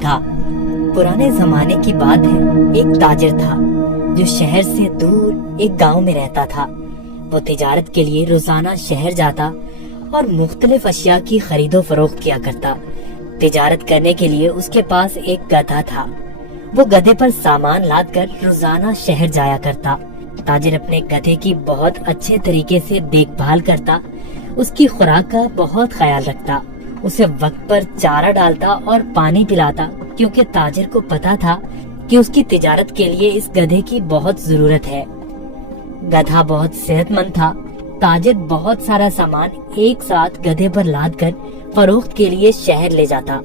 था। पुराने जमाने की बात है, एक ताजिर था जो शहर से दूर एक गांव में रहता था। वो तिजारत के लिए रोजाना शहर जाता और मुख्तलिफ अशिया की खरीदो फरोख्त किया करता। तिजारत करने के लिए उसके पास एक गधा था। वो गधे पर सामान लाद कर रोजाना शहर जाया करता। ताजिर अपने गधे की बहुत अच्छे तरीके से देखभाल करता, उसकी खुराक का बहुत ख्याल रखता, उसे वक्त पर चारा डालता और पानी पिलाता, क्योंकि ताजिर को पता था कि उसकी तिजारत के लिए इस गधे की बहुत जरूरत है। गधा बहुत सेहतमंद था। ताजिर बहुत सारा सामान एक साथ गधे पर लाद कर फरोख्त के लिए शहर ले जाता,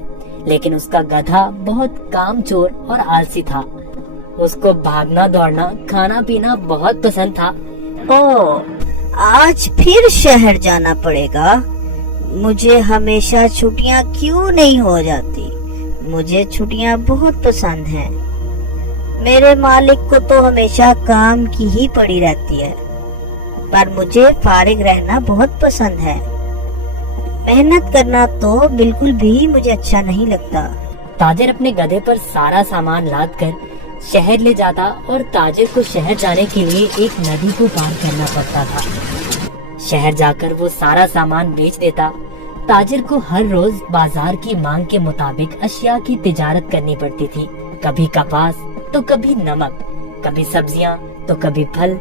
लेकिन उसका गधा बहुत कामचोर और आलसी था। उसको भागना दौड़ना, खाना पीना बहुत पसंद था। आज फिर शहर जाना पड़ेगा। मुझे हमेशा छुट्टियां क्यों नहीं हो जाती? मुझे छुट्टियां बहुत पसंद हैं। मेरे मालिक को तो हमेशा काम की ही पड़ी रहती है, पर मुझे फारिग रहना बहुत पसंद है। मेहनत करना तो बिल्कुल भी मुझे अच्छा नहीं लगता। ताजिर अपने गधे पर सारा सामान लाद कर शहर ले जाता और ताजिर को शहर जाने के लिए एक नदी को पार करना पड़ता था। शहर जाकर वो सारा सामान बेच देता। ताजिर को हर रोज बाजार की मांग के मुताबिक अशिया की तिजारत करनी पड़ती थी। कभी कपास तो कभी नमक, कभी सब्जियां तो कभी फल।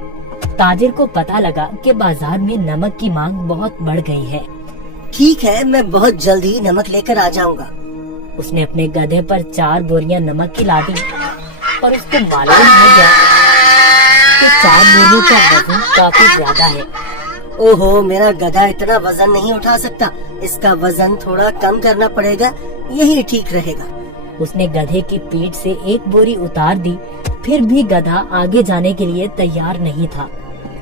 ताजिर को पता लगा कि बाजार में नमक की मांग बहुत बढ़ गई है। ठीक है, मैं बहुत जल्द ही नमक लेकर आ जाऊंगा। उसने अपने गधे पर 4 बोरियां नमक की लादी और उसको मालूम हो गया कि 4 बोरियों का वजन काफी ज्यादा है। ओहो, मेरा गधा इतना वजन नहीं उठा सकता। इसका वजन थोड़ा कम करना पड़ेगा, यही ठीक रहेगा। उसने गधे की पीठ से एक बोरी उतार दी, फिर भी गधा आगे जाने के लिए तैयार नहीं था।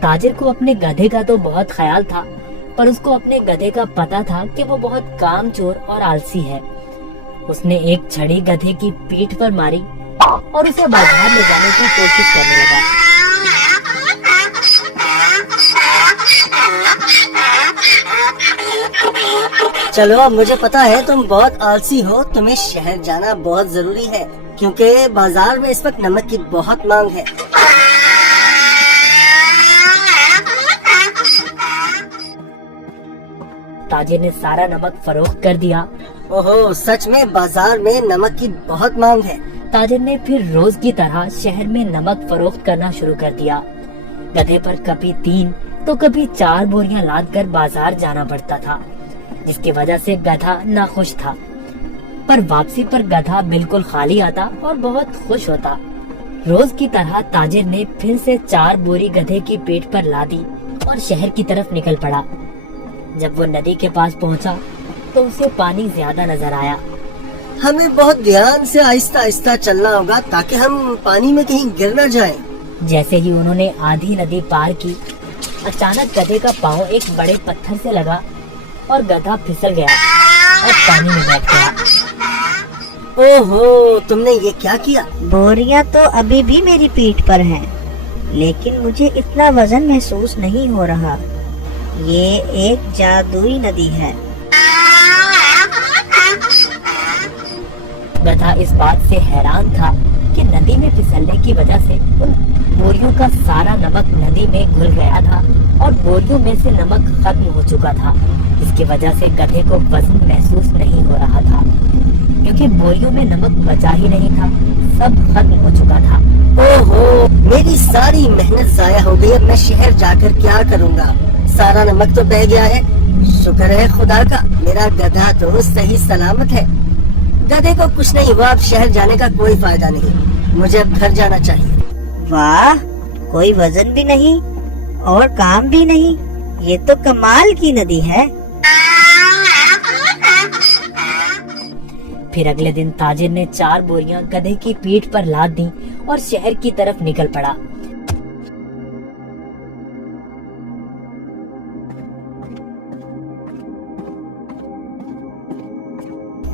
ताजिर को अपने गधे का तो बहुत ख्याल था, पर उसको अपने गधे का पता था कि वो बहुत कामचोर और आलसी है। उसने एक छड़ी गधे की पीठ पर मारी और उसे बाजार ले जाने की कोशिश करने लगा। चलो, अब मुझे पता है तुम बहुत आलसी हो। तुम्हें शहर जाना बहुत जरूरी है, क्योंकि बाजार में इस वक्त नमक की बहुत मांग है। ताजिर ने सारा नमक फरोख्त कर दिया। ओहो, सच में बाजार में नमक की बहुत मांग है। ताजिर ने फिर रोज की तरह शहर में नमक फरोख्त करना शुरू कर दिया। गधे पर कभी 3 तो कभी 4 बोरियां लाद कर बाजार जाना पड़ता था, जिसकी वजह से गधा नाखुश था। पर वापसी पर गधा बिल्कुल खाली आता और बहुत खुश होता। रोज की तरह ताजिर ने फिर से 4 बोरी गधे की पेट पर लादी और शहर की तरफ निकल पड़ा। जब वो नदी के पास पहुंचा तो उसे पानी ज्यादा नजर आया। हमें बहुत ध्यान से आहिस्ता आहिस्ता चलना होगा, ताकि हम पानी में कहीं गिर न जाएं। जैसे ही उन्होंने आधी नदी पार की, अचानक गधे का पाँव एक बड़े पत्थर से लगा और गधा फिसल गया और पानी में बैठ गया। ओहो, तुमने ये क्या किया? बोरियां तो अभी भी मेरी पीठ पर हैं, लेकिन मुझे इतना वजन महसूस नहीं हो रहा। ये एक जादुई नदी है। गधा इस बात से हैरान था कि नदी में फिसलने की वजह से उन बोरियों का सारा नमक नदी में घुल गया था और बोरियों में से नमक खत्म हो चुका था। इसकी वजह से गधे को वजन महसूस नहीं हो रहा था, क्योंकि बोरियों में नमक बचा ही नहीं था, सब खत्म हो चुका था। ओहो, मेरी सारी मेहनत जाया हो गई। अब मैं शहर जाकर क्या करूँगा? सारा नमक तो बह गया है। शुक्र है खुदा का, मेरा गधा तो सही सलामत है। गधे को कुछ नहीं हुआ। अब शहर जाने का कोई फायदा नहीं, मुझे अब घर जाना चाहिए। वाह, कोई वजन भी नहीं और काम भी नहीं। ये तो कमाल की नदी है। फिर अगले दिन ताजिर ने 4 बोरियां गधे की पीठ पर लाद दी और शहर की तरफ निकल पड़ा।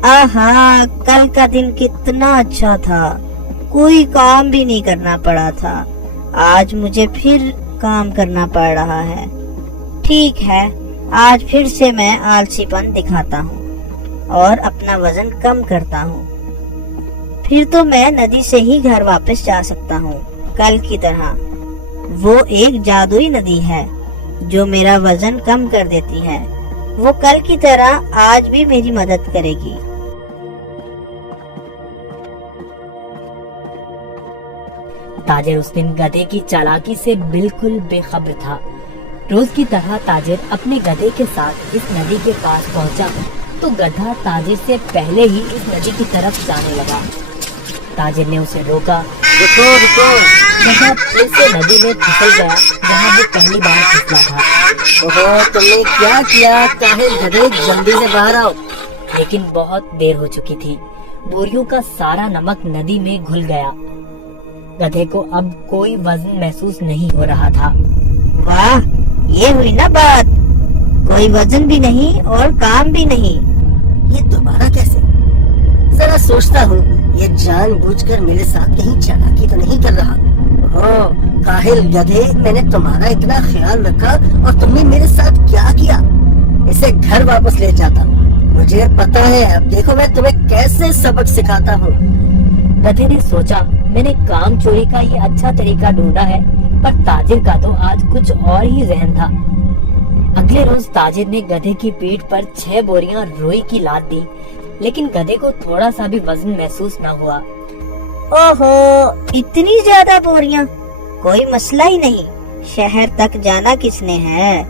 आहा, कल का दिन कितना अच्छा था। कोई काम भी नहीं करना पड़ा था। आज मुझे फिर काम करना पड़ रहा है। ठीक है, आज फिर से मैं आलसीपन दिखाता हूँ और अपना वजन कम करता हूँ। फिर तो मैं नदी से ही घर वापस जा सकता हूँ, कल की तरह। वो एक जादुई नदी है जो मेरा वजन कम कर देती है। वो कल की तरह आज भी मेरी मदद करेगी। ताजिर उस दिन गधे की चालाकी से बिल्कुल बेखबर था। रोज की तरह ताजिर अपने गधे के साथ इस नदी के पास पहुंचा तो गधा ताजिर से पहले ही इस नदी की तरफ जाने लगा। ताजिर ने उसे रोका। रुको रुको। गधा फिर से नदी में फिसल गया जहाँ वो पहली बार फिसला था। ओहो, तुमने क्या किया? काहिल गधे, जल्दी से बाहर आओ। लेकिन बहुत देर हो चुकी थी। बोरियों का सारा नमक नदी में घुल गया। गधे को अब कोई वजन महसूस नहीं हो रहा था। वाह, ये हुई ना बात। कोई वजन भी नहीं और काम भी नहीं। ये दोबारा कैसे? जरा सोचता हूँ, ये जानबूझकर मेरे साथ कहीं चालाकी तो नहीं कर रहा। ओह काहिल गधे, मैंने तुम्हारा इतना ख्याल रखा और तुमने मेरे साथ क्या किया? इसे घर वापस ले जाता हूँ। मुझे पता है, अब देखो मैं तुम्हें कैसे सबक सिखाता हूँ। गधे ने सोचा, मैंने काम चोरी का ये अच्छा तरीका ढूंढा है, पर ताजिर का तो आज कुछ और ही जहन था। अगले रोज ताजिर ने गधे की पीठ पर 6 बोरियां रुई की लाद दी, लेकिन गधे को थोड़ा सा भी वजन महसूस न हुआ। ओहो, इतनी ज्यादा बोरियां? कोई मसला ही नहीं। शहर तक जाना किसने है?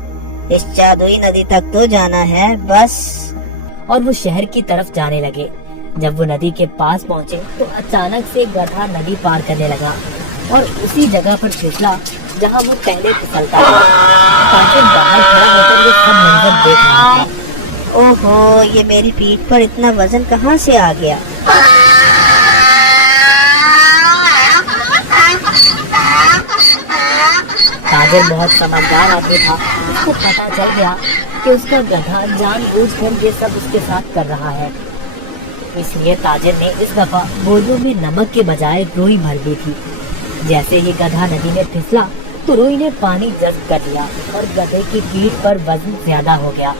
इस जादुई नदी तक तो जाना है बस। और वो शहर की तरफ जाने लगे। जब वो नदी के पास पहुँचे तो अचानक से गधा नदी पार करने लगा और उसी जगह पर फिसला जहाँ वो पहले फिसलता था। ताजिर बाहर खड़ा होकर ये सब मंजर देख रहा था। ओहो, ये मेरी पीठ पर इतना वजन कहाँ से आ गया? ताजिर बहुत समझदार आदमी था। उसको पता चल गया कि उसका गधा जानबूझकर ये सब उसके साथ कर रहा है। इसलिए ताजिर ने इस दफा बोरियों में नमक के बजाय रुई भर दी थी। जैसे ही गधा नदी में फिसला तो रुई ने पानी जज्ब कर लिया और गधे की पीठ पर वजन ज्यादा हो गया।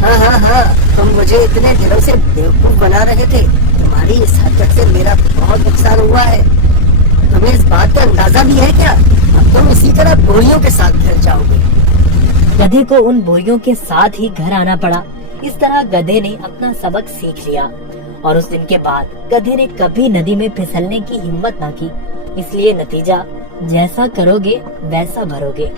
हाँ, तुम मुझे इतने दिनों से बेवकूफ बना रहे थे। तुम्हारी इस हरकत से मेरा बहुत नुकसान हुआ है। तुम्हें इस बात का अंदाजा भी है क्या? अब तुम इसी तरह बोरियों के साथ घर जाओगे। गधे को उन बोरियों के साथ ही घर आना पड़ा। इस तरह गधे ने अपना सबक सीख लिया और उस दिन के बाद गधे ने कभी नदी में फिसलने की हिम्मत न की। इसलिए नतीजा, जैसा करोगे वैसा भरोगे।